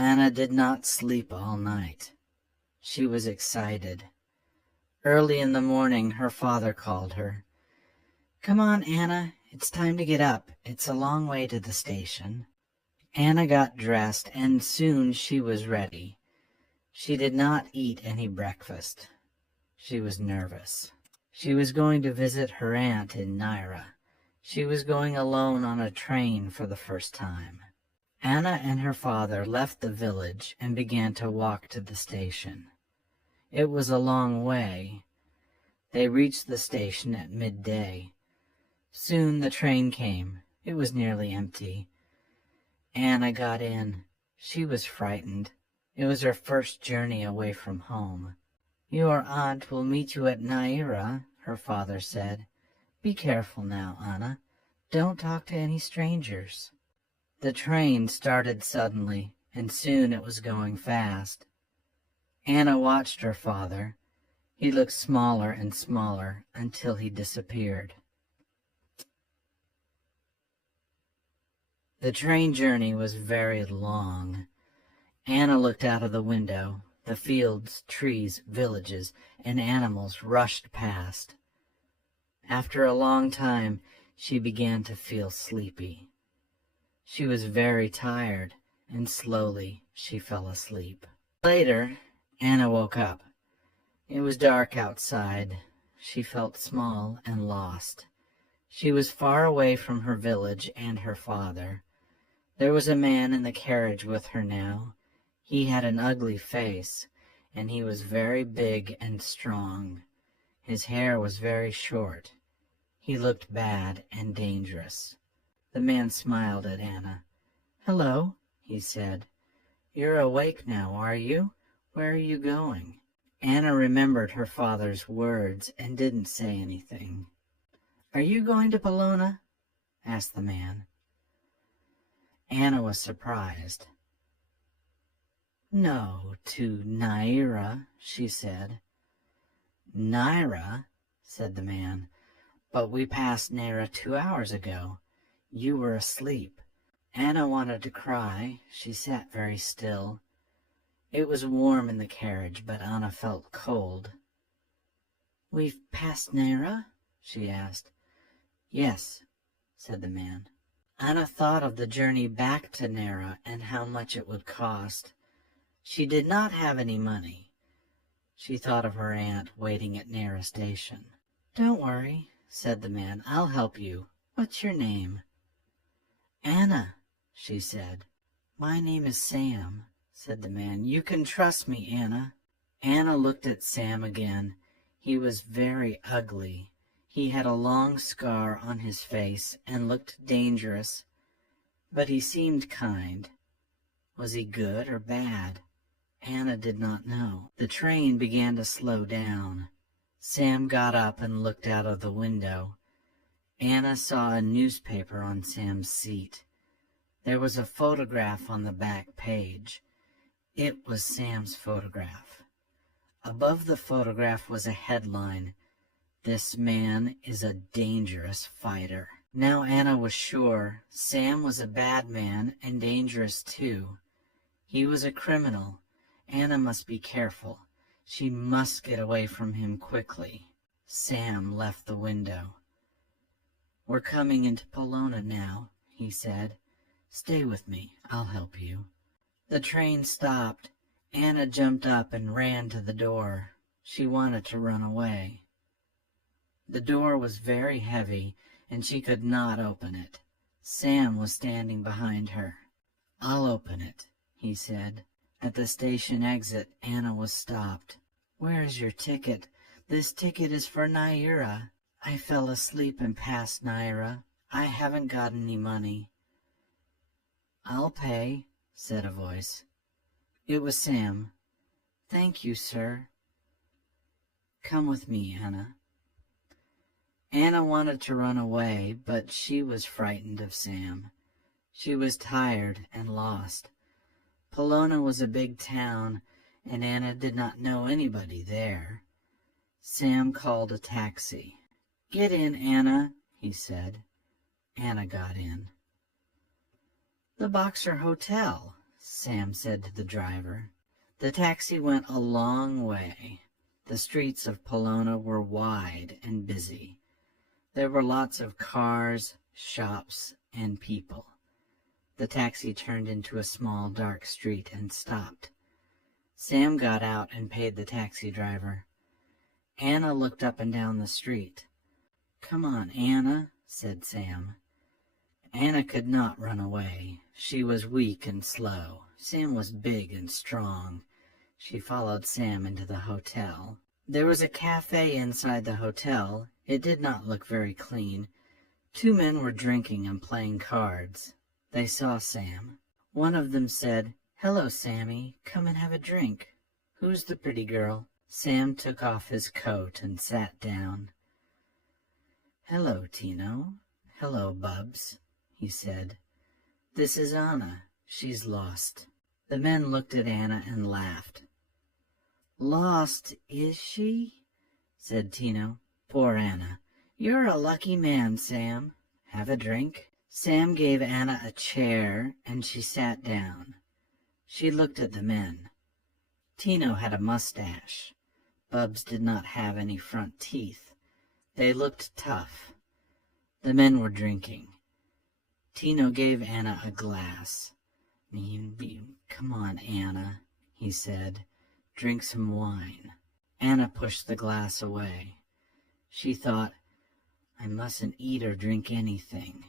Anna did not sleep all night. She was excited. Early in the morning, her father called her. "Come on, Anna. It's time to get up. It's a long way to the station." Anna got dressed, and soon she was ready. She did not eat any breakfast. She was nervous. She was going to visit her aunt in Naira. She was going alone on a train for the first time. Anna and her father left the village and began to walk to the station. It was a long way. They reached the station at midday. Soon the train came. It was nearly empty. Anna got in. She was frightened. It was her first journey away from home. "Your aunt will meet you at Naira," her father said. "Be careful now, Anna. Don't talk to any strangers." The train started suddenly, and soon it was going fast. Anna watched her father. He looked smaller and smaller until he disappeared. The train journey was very long. Anna looked out of the window. The fields, trees, villages, and animals rushed past. After a long time, she began to feel sleepy. She was very tired, and slowly she fell asleep. Later, Anna woke up. It was dark outside. She felt small and lost. She was far away from her village and her father. There was a man in the carriage with her now. He had an ugly face, and he was very big and strong. His hair was very short. He looked bad and dangerous. The man smiled at Anna. "Hello," he said. "You're awake now, are you? Where are you going?" Anna remembered her father's words and didn't say anything. "Are you going to Bologna?" asked the man. Anna was surprised. "No, to Naira," she said. "Naira?" said the man. "But we passed Naira 2 hours ago. You were asleep." Anna wanted to cry. She sat very still. It was warm in the carriage, but Anna felt cold. "We've passed Naira?" she asked. "Yes," said the man. Anna thought of the journey back to Naira and how much it would cost. She did not have any money. She thought of her aunt waiting at Naira station. "Don't worry," said the man. "I'll help you. What's your name?" "Anna," she said. "My name is Sam," said the man. "You can trust me, Anna." Anna looked at Sam again. He was very ugly. He had a long scar on his face and looked dangerous, but he seemed kind. Was he good or bad? Anna did not know. The train began to slow down. Sam got up and looked out of the window. Anna saw a newspaper on Sam's seat. There was a photograph on the back page. It was Sam's photograph. Above the photograph was a headline, "This man is a dangerous fighter." Now Anna was sure Sam was a bad man and dangerous too. He was a criminal. Anna must be careful. She must get away from him quickly. Sam left the window. "We're coming into Bologna now," he said. "Stay with me. I'll help you." The train stopped. Anna jumped up and ran to the door. She wanted to run away. The door was very heavy, and she could not open it. Sam was standing behind her. "I'll open it," he said. At the station exit, Anna was stopped. "Where is your ticket? This ticket is for Naira. I fell asleep and passed Naira. I haven't got any money." "I'll pay," said a voice. It was Sam. "Thank you, sir." "Come with me, Anna." Anna wanted to run away, but she was frightened of Sam. She was tired and lost. Bologna was a big town, and Anna did not know anybody there. Sam called a taxi. "Get in, Anna," he said. Anna got in. "The Boxer Hotel," Sam said to the driver. The taxi went a long way. The streets of Polona were wide and busy. There were lots of cars, shops, and people. The taxi turned into a small, dark street and stopped. Sam got out and paid the taxi driver. Anna looked up and down the street. "Come on, Anna," said Sam. Anna could not run away. She was weak and slow. Sam was big and strong. She followed Sam into the hotel. There was a cafe inside the hotel. It did not look very clean. 2 men were drinking and playing cards. They saw Sam. One of them said, "Hello, Sammy. Come and have a drink." "Who's the pretty girl?" Sam took off his coat and sat down. "Hello, Tino. Hello, Bubs," he said. "This is Anna. She's lost." The men looked at Anna and laughed. "Lost, is she?" said Tino. "Poor Anna. You're a lucky man, Sam. Have a drink?" Sam gave Anna a chair, and she sat down. She looked at the men. Tino had a mustache. Bubs did not have any front teeth. They looked tough. The men were drinking. Tino gave Anna a glass. "Come on, Anna," he said. "Drink some wine." Anna pushed the glass away. She thought, "I mustn't eat or drink anything.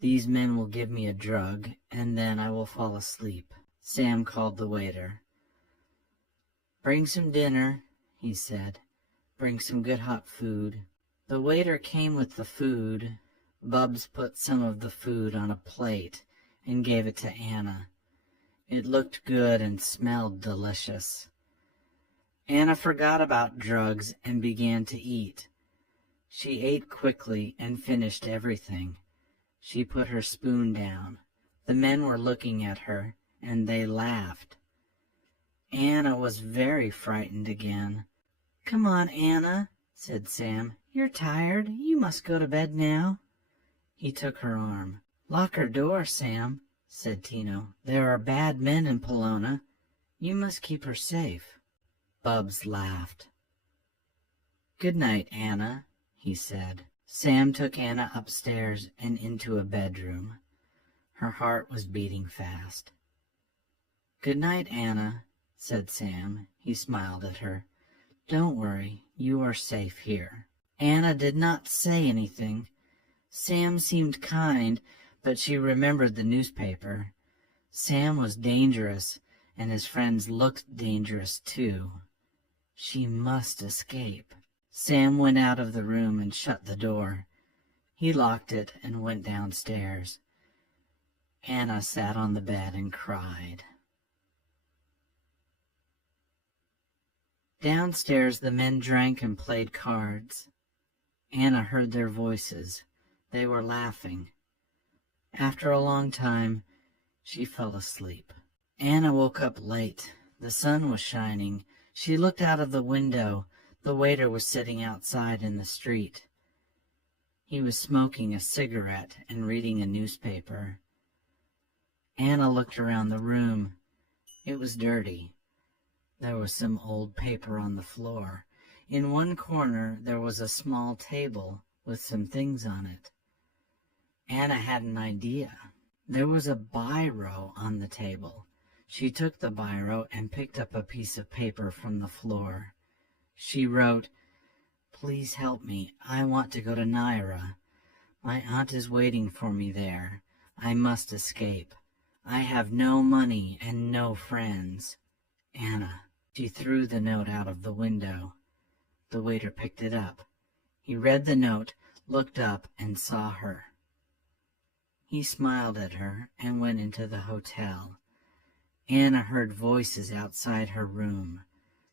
These men will give me a drug, and then I will fall asleep." Sam called the waiter. "Bring some dinner," he said. "Bring some good hot food." The waiter came with the food. Bubs put some of the food on a plate and gave it to Anna. It looked good and smelled delicious. Anna forgot about drugs and began to eat. She ate quickly and finished everything. She put her spoon down. The men were looking at her, and they laughed. Anna was very frightened again. "Come on, Anna," said Sam. "You're tired. You must go to bed now." He took her arm. "Lock her door, Sam," said Tino. "There are bad men in Polona. You must keep her safe." Bubs laughed. "Good night, Anna," he said. Sam took Anna upstairs and into a bedroom. Her heart was beating fast. "Good night, Anna," said Sam. He smiled at her. "Don't worry, you are safe here." Anna did not say anything. Sam seemed kind, but she remembered the newspaper. Sam was dangerous, and his friends looked dangerous too. She must escape. Sam went out of the room and shut the door. He locked it and went downstairs. Anna sat on the bed and cried. Downstairs the men drank and played cards. Anna heard their voices. They were laughing. After a long time, she fell asleep. Anna woke up late. The sun was shining. She looked out of the window. The waiter was sitting outside in the street. He was smoking a cigarette and reading a newspaper. Anna looked around the room. It was dirty. There was some old paper on the floor. In one corner there was a small table with some things on it. Anna had an idea. There was a biro on the table. She took the biro and picked up a piece of paper from the floor. She wrote, "Please help me. I want to go to Naira. My aunt is waiting for me there. I must escape. I have no money and no friends. Anna." She threw the note out of the window. The waiter picked it up. He read the note, looked up, and saw her. He smiled at her and went into the hotel. Anna heard voices outside her room.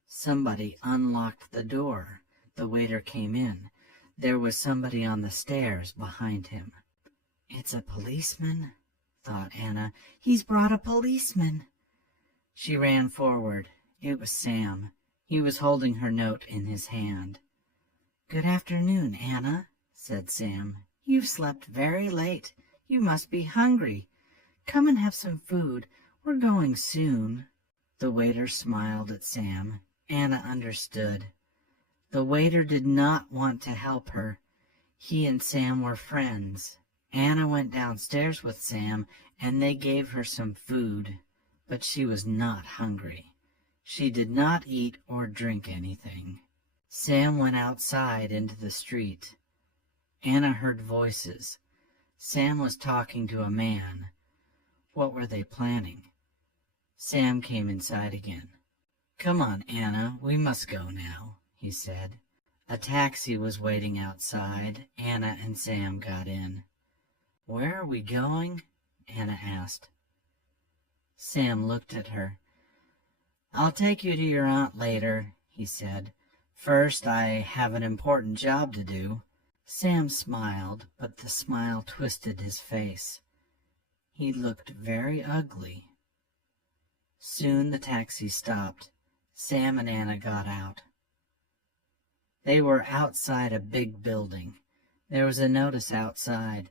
Somebody unlocked the door. The waiter came in. There was somebody on the stairs behind him. "It's a policeman," thought Anna. "He's brought a policeman." She ran forward. It was Sam. He was holding her note in his hand. "Good afternoon, Anna," said Sam. "You've slept very late. You must be hungry. Come and have some food. "We're going soon." The waiter smiled at Sam. Anna understood. The waiter did not want to help her. He and Sam were friends. Anna went downstairs with Sam, and they gave her some food, but she was not hungry. She did not eat or drink anything. Sam went outside into the street. Anna heard voices. Sam was talking to a man. What were they planning? Sam came inside again. "Come on, Anna, we must go now," he said. A taxi was waiting outside. Anna and Sam got in. "Where are we going?" Anna asked. Sam looked at her. "I'll take you to your aunt later," he said. "First, I have an important job to do." Sam smiled, but the smile twisted his face. He looked very ugly. Soon the taxi stopped. Sam and Anna got out. They were outside a big building. There was a notice outside.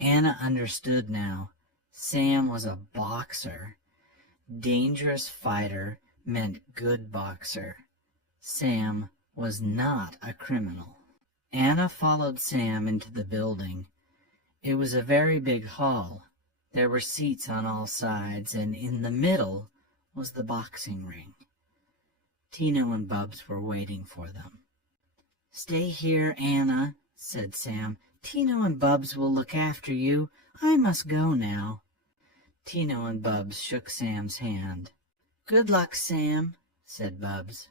Anna understood now. Sam was a boxer. Dangerous fighter meant good boxer. Sam was not a criminal. Anna followed Sam into the building. It was a very big hall. There were seats on all sides, and in the middle was the boxing ring. Tino and Bubs were waiting for them. "Stay here, Anna," said Sam. "Tino and Bubs will look after you. I must go now." Tino and Bubs shook Sam's hand. "Good luck, Sam," said Bubs.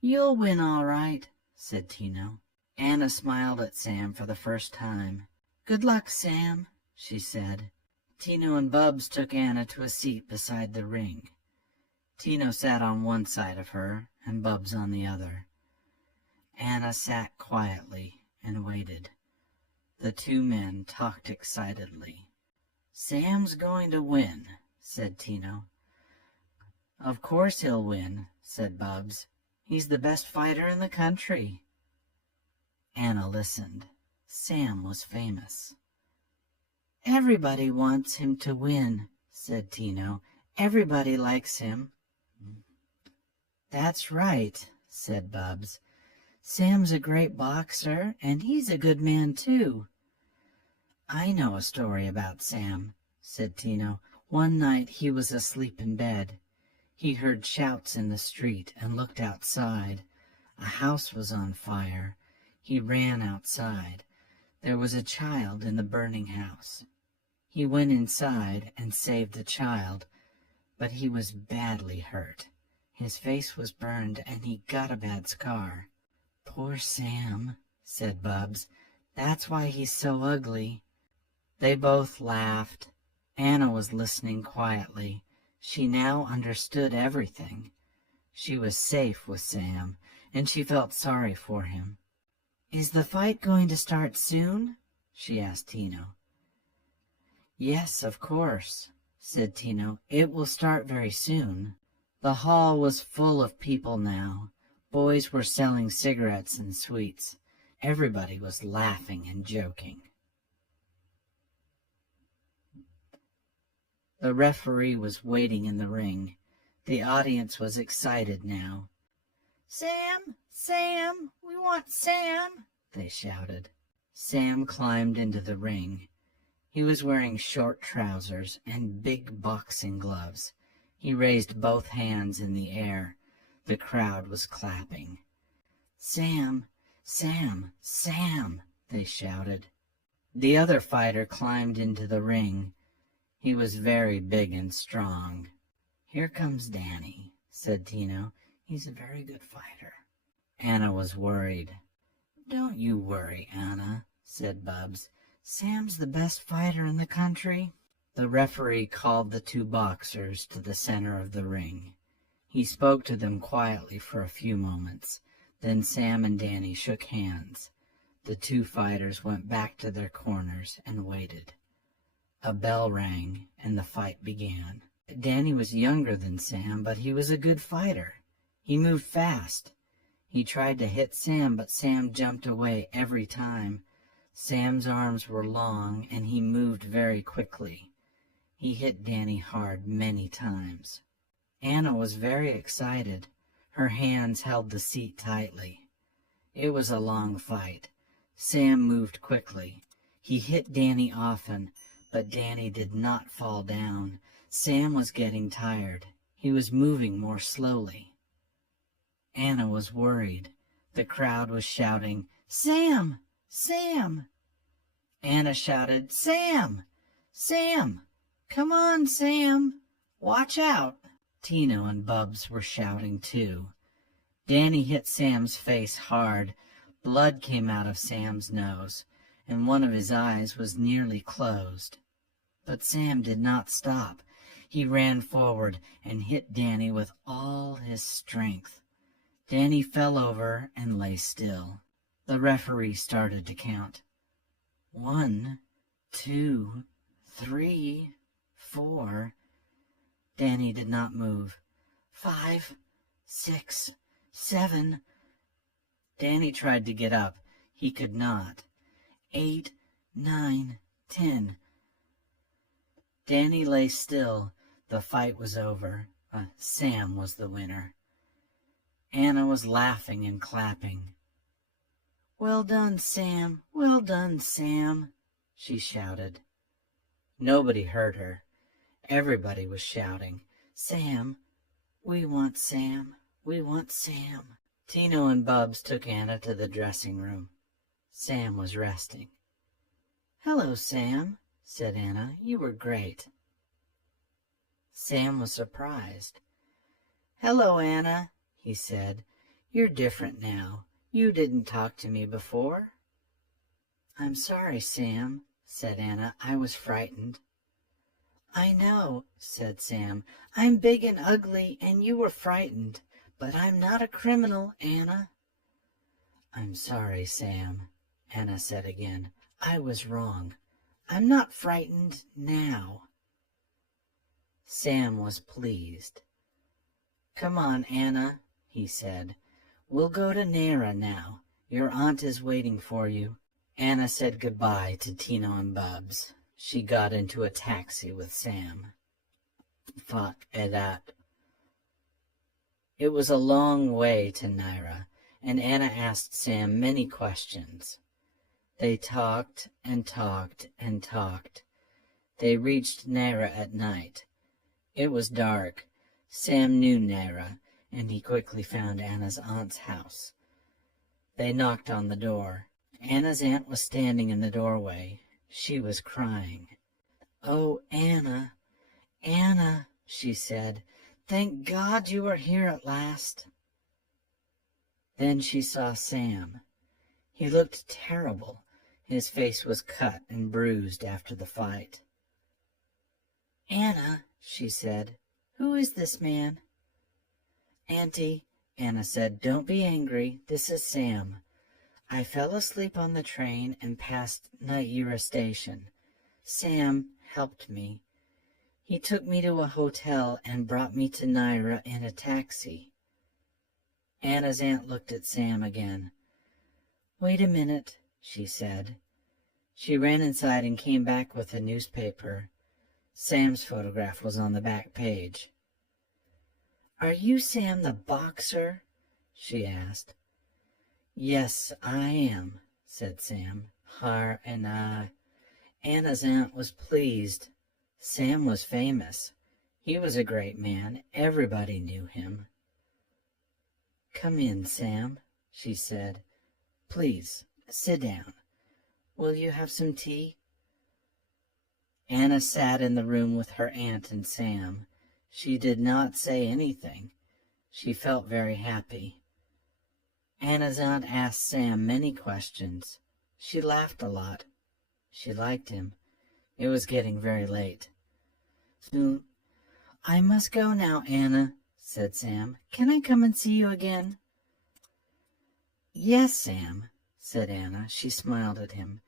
"You'll win all right," said Tino. Anna smiled at Sam for the first time. "Good luck, Sam," she said. Tino and Bubs took Anna to a seat beside the ring. Tino sat on one side of her and Bubs on the other. Anna sat quietly and waited. The two men talked excitedly. "Sam's going to win," said Tino. "Of course he'll win," said Bubs. "He's the best fighter in the country." Anna listened. Sam was famous. "Everybody wants him to win," said Tino. "Everybody likes him." "That's right," said Bubs. "Sam's a great boxer, and he's a good man, too." "I know a story about Sam," said Tino. "One night he was asleep in bed. He heard shouts in the street and looked outside. A house was on fire. He ran outside. There was a child in the burning house. He went inside and saved the child, but he was badly hurt. His face was burned and he got a bad scar." "Poor Sam," said Bubs. "That's why he's so ugly." They both laughed. Anna was listening quietly. She now understood everything. She was safe with Sam, and she felt sorry for him. "Is the fight going to start soon?" she asked Tino. "Yes, of course," said Tino. "It will start very soon." The hall was full of people now. Boys were selling cigarettes and sweets. Everybody was laughing and joking. The referee was waiting in the ring. The audience was excited now. "Sam! Sam! We want Sam!" they shouted. Sam climbed into the ring. He was wearing short trousers and big boxing gloves. He raised both hands in the air. The crowd was clapping. "Sam! Sam! Sam!" they shouted. The other fighter climbed into the ring. He was very big and strong. "Here comes Danny," said Tino. "He's a very good fighter." Anna was worried. "Don't you worry, Anna," said Bubs. "Sam's the best fighter in the country." The referee called the two boxers to the center of the ring. He spoke to them quietly for a few moments. Then Sam and Danny shook hands. The two fighters went back to their corners and waited. A bell rang, and the fight began. Danny was younger than Sam, but he was a good fighter. He moved fast. He tried to hit Sam, but Sam jumped away every time. Sam's arms were long, and he moved very quickly. He hit Danny hard many times. Anna was very excited. Her hands held the seat tightly. It was a long fight. Sam moved quickly. He hit Danny often, but Danny did not fall down. Sam was getting tired. He was moving more slowly. Anna was worried. The crowd was shouting, "Sam! Sam!" Anna shouted, "Sam! Sam! Come on, Sam! Watch out!" Tino and Bubs were shouting too. Danny hit Sam's face hard. Blood came out of Sam's nose, and one of his eyes was nearly closed. But Sam did not stop. He ran forward and hit Danny with all his strength. Danny fell over and lay still. The referee started to count. 1, 2, 3, 4. Danny did not move. 5, 6, 7. Danny tried to get up. He could not. 8, 9, 10. Danny lay still. The fight was over. Sam was the winner. Anna was laughing and clapping. "Well done, Sam! Well done, Sam!" she shouted. Nobody heard her. Everybody was shouting, "Sam! We want Sam! We want Sam!" Tino and Bubs took Anna to the dressing room. Sam was resting. "Hello, Sam," said Anna. "You were great." Sam was surprised. "Hello, Anna," he said. "You're different now. You didn't talk to me before." "I'm sorry, Sam," said Anna. "I was frightened." "I know," said Sam. "I'm big and ugly, and you were frightened. But I'm not a criminal, Anna." "I'm sorry, Sam," Anna said again. "I was wrong. I'm not frightened now." Sam was pleased. "Come on, Anna," he said. "We'll go to Nara now. Your aunt is waiting for you." Anna said goodbye to Tino and Bubs. She got into a taxi with Sam. Fuck that. It was a long way to Naira, and Anna asked Sam many questions. They talked and talked and talked. They reached Naira at night. It was dark. Sam knew Naira, and he quickly found Anna's aunt's house. They knocked on the door. Anna's aunt was standing in the doorway. She was crying. "Oh, Anna, Anna," she said. "Thank God you are here at last." Then she saw Sam. He looked terrible. His face was cut and bruised after the fight. "Anna," she said, "who is this man?" "Auntie," Anna said, "don't be angry. This is Sam. I fell asleep on the train and passed Naira station. Sam helped me. He took me to a hotel and brought me to Naira in a taxi." Anna's aunt looked at Sam again. "Wait a minute," she said. She ran inside and came back with a newspaper. Sam's photograph was on the back page. "Are you Sam the boxer?" she asked. "Yes, I am," said Sam. Anna's aunt was pleased. Sam was famous. He was a great man. Everybody knew him. "Come in, Sam," she said. "Please, sit down. Will you have some tea?" Anna sat in the room with her aunt and Sam. She did not say anything. She felt very happy. Anna's aunt asked Sam many questions. She laughed a lot. She liked him. It was getting very late. "Soon. I must go now, Anna," said Sam. "Can I come and see you again?" "Yes, Sam," said Anna. She smiled at him.